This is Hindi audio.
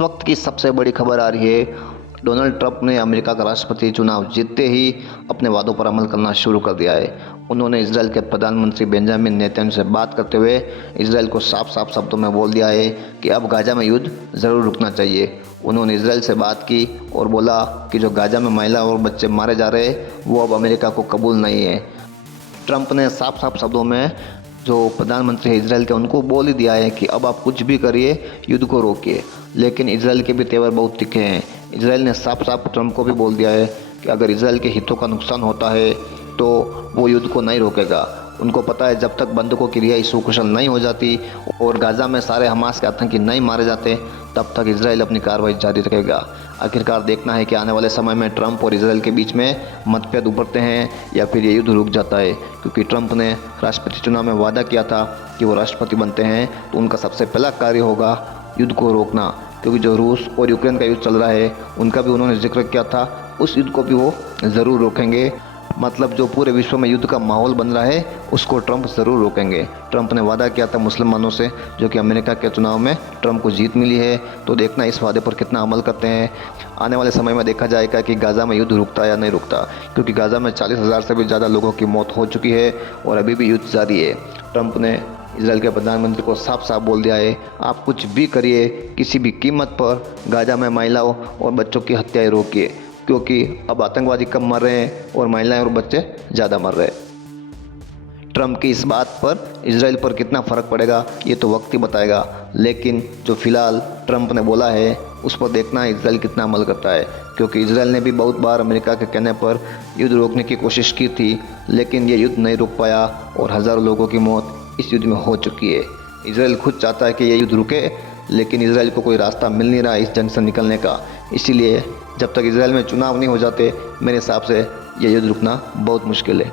इस वक्त की सबसे बड़ी खबर आ रही है, डोनाल्ड ट्रंप ने अमेरिका का राष्ट्रपति चुनाव जीतते ही अपने वादों पर अमल करना शुरू कर दिया है। उन्होंने इजराइल के प्रधानमंत्री बेंजामिन नेतन्याहू से बात करते हुए इजराइल को साफ साफ शब्दों में बोल दिया है कि अब गाजा में युद्ध ज़रूर रुकना चाहिए। उन्होंने इजराइल से बात की और बोला कि जो गाजा में महिला और बच्चे मारे जा रहे हैं वो अब अमेरिका को कबूल नहीं है। ट्रंप ने साफ साफ शब्दों में जो प्रधानमंत्री है इजराइल के उनको बोल ही दिया है कि अब आप कुछ भी करिए, युद्ध को रोकिए। लेकिन इजराइल के भी तेवर बहुत तीखे हैं। इजराइल ने साफ साफ ट्रंप को भी बोल दिया है कि अगर इजराइल के हितों का नुकसान होता है तो वो युद्ध को नहीं रोकेगा। उनको पता है जब तक बंदूकों की रिहाई सुकुशल नहीं हो जाती और गाजा में सारे हमास के आतंकी नहीं मारे जाते तब तक इजराइल अपनी कार्रवाई जारी रखेगा। आखिरकार देखना है कि आने वाले समय में ट्रंप और इजराइल के बीच में मतभेद उभरते हैं या फिर ये युद्ध रुक जाता है, क्योंकि ट्रंप ने राष्ट्रपति चुनाव में वादा किया था कि वो राष्ट्रपति बनते हैं तो उनका सबसे पहला कार्य होगा युद्ध को रोकना। क्योंकि जो रूस और यूक्रेन का युद्ध चल रहा है उनका भी उन्होंने जिक्र किया था, उस युद्ध को भी वो ज़रूर रोकेंगे। मतलब जो पूरे विश्व में युद्ध का माहौल बन रहा है उसको ट्रंप ज़रूर रोकेंगे। ट्रंप ने वादा किया था मुसलमानों से, जो कि अमेरिका के चुनाव में ट्रंप को जीत मिली है। तो देखना इस वादे पर कितना अमल करते हैं। आने वाले समय में देखा जाएगा कि गाज़ा में युद्ध रुकता या नहीं रुकता, क्योंकि गाज़ा में 40,000 से भी ज़्यादा लोगों की मौत हो चुकी है और अभी भी युद्ध जारी है। ट्रंप ने इजराइल के प्रधानमंत्री को साफ साफ बोल दिया है, आप कुछ भी करिए, किसी भी कीमत पर गाज़ा में महिलाओं और बच्चों की हत्याएं रोकिए, क्योंकि अब आतंकवादी कम मर रहे हैं और महिलाएं और बच्चे ज़्यादा मर रहे हैं। ट्रंप की इस बात पर इजराइल पर कितना फ़र्क पड़ेगा ये तो वक्त ही बताएगा। लेकिन जो फिलहाल ट्रंप ने बोला है उस पर देखना है इजराइल कितना अमल करता है, क्योंकि इजराइल ने भी बहुत बार अमेरिका के कहने पर युद्ध रोकने की कोशिश की थी, लेकिन ये युद्ध नहीं रोक पाया और हज़ारों लोगों की मौत इस युद्ध में हो चुकी है। इजराइल खुद चाहता है कि ये युद्ध रुके, लेकिन इजराइल को कोई रास्ता मिल नहीं रहा इस जंग से निकलने का। इसीलिए जब तक इजराइल में चुनाव नहीं हो जाते मेरे हिसाब से ये युद्ध रुकना बहुत मुश्किल है।